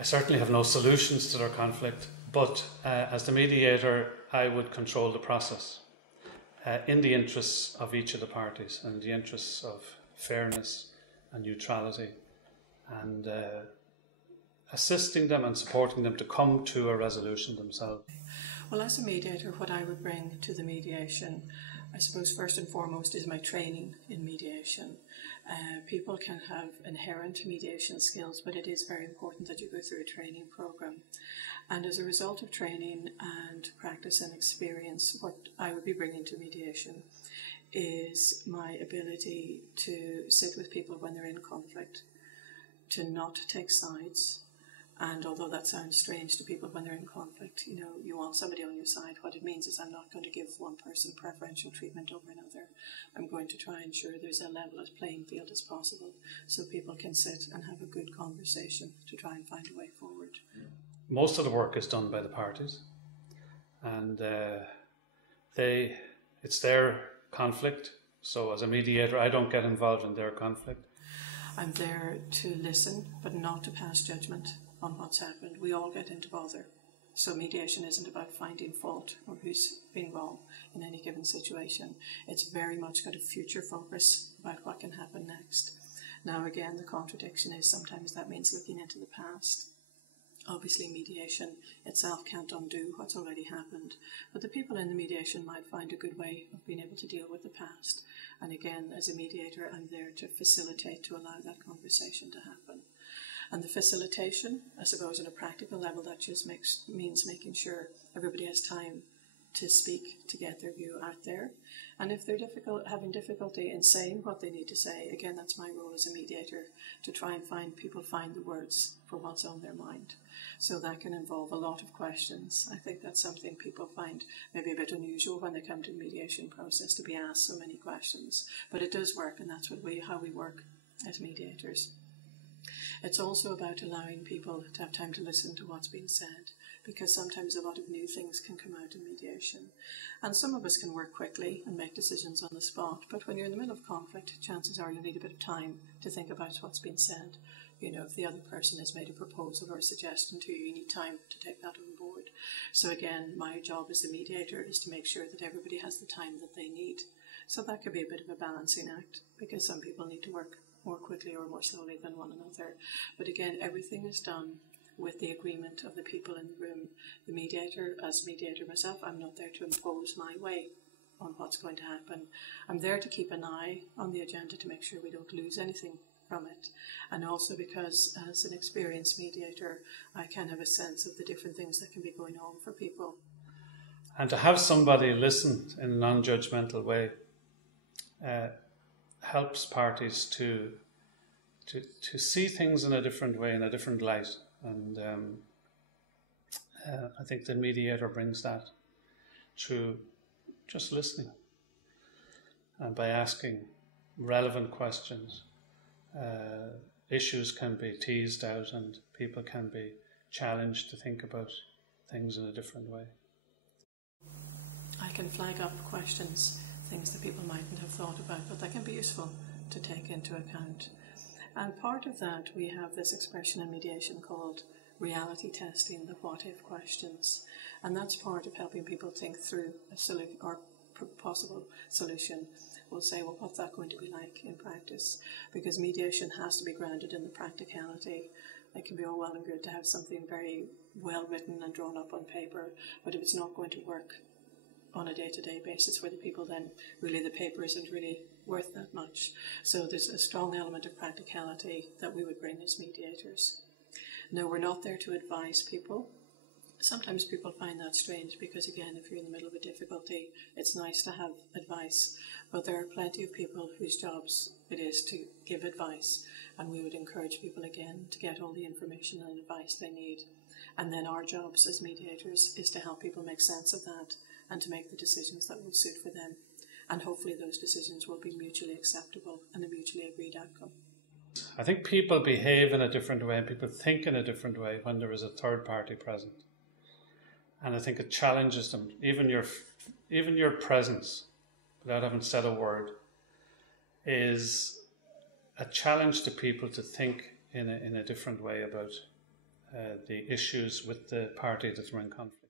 I certainly have no solutions to their conflict, but as the mediator, I would control the process in the interests of each of the parties and the interests of fairness and neutrality, and assisting them and supporting them to come to a resolution themselves. Well, as a mediator, what I would bring to the mediation, I suppose first and foremost, is my training in mediation. People can have inherent mediation skills, but it is very important that you go through a training program. And as a result of training and practice and experience, what I would be bringing to mediation is my ability to sit with people when they're in conflict, to not take sides. And although that sounds strange to people when they're in conflict, you know, you want somebody on your side. What it means is I'm not going to give one person preferential treatment over another. I'm going to try and ensure there's a level playing field as possible so people can sit and have a good conversation to try and find a way forward. Most of the work is done by the parties, and it's their conflict. So as a mediator, I don't get involved in their conflict. I'm there to listen, but not to pass judgment on what's happened. We all get into bother. So mediation isn't about finding fault or who's been wrong in any given situation. It's very much got a future focus about what can happen next. Now again, the contradiction is sometimes that means looking into the past. Obviously mediation itself can't undo what's already happened, but the people in the mediation might find a good way of being able to deal with the past. And again, as a mediator, I'm there to facilitate, to allow that conversation to happen. And the facilitation, I suppose, on a practical level, that just means making sure everybody has time to speak, to get their view out there. And if they're having difficulty in saying what they need to say, again, that's my role as a mediator, to try and find the words for what's on their mind. So that can involve a lot of questions. I think that's something people find maybe a bit unusual when they come to the mediation process, to be asked so many questions. But it does work, and that's how we work as mediators. It's also about allowing people to have time to listen to what's being said, because sometimes a lot of new things can come out in mediation. And some of us can work quickly and make decisions on the spot, but when you're in the middle of conflict, chances are you'll need a bit of time to think about what's been said. You know, if the other person has made a proposal or a suggestion to you, you need time to take that on board. So again, my job as the mediator is to make sure that everybody has the time that they need. So that could be a bit of a balancing act, because some people need to work more quickly or more slowly than one another. But again, everything is done with the agreement of the people in the room. The mediator, as mediator myself, I'm not there to impose my way on what's going to happen. I'm there to keep an eye on the agenda to make sure we don't lose anything from it. And also because as an experienced mediator, I can have a sense of the different things that can be going on for people. And to have somebody listen in a non-judgmental way helps parties to see things in a different way, in a different light. And I think the mediator brings that through just listening and by asking relevant questions. Issues can be teased out and people can be challenged to think about things in a different way. I can flag up questions, things that people mightn't have thought about, but that can be useful to take into account. And part of that, we have this expression in mediation called reality testing, the what-if questions. And that's part of helping people think through a solution or possible solution. We'll say, well, what's that going to be like in practice? Because mediation has to be grounded in the practicality. It can be all well and good to have something very well written and drawn up on paper, but if it's not going to work on a day-to-day basis for the people, then really the paper isn't really worth that much. So there's a strong element of practicality that we would bring as mediators. No, we're not there to advise people. Sometimes people find that strange because, again, if you're in the middle of a difficulty, it's nice to have advice. But there are plenty of people whose jobs it is to give advice. And we would encourage people, again, to get all the information and advice they need. And then our jobs as mediators is to help people make sense of that and to make the decisions that will suit for them. And hopefully those decisions will be mutually acceptable and a mutually agreed outcome. I think people behave in a different way and people think in a different way when there is a third party present. And I think it challenges them. Even your presence, without having said a word, is a challenge to people to think in a different way about the issues with the party that are in conflict.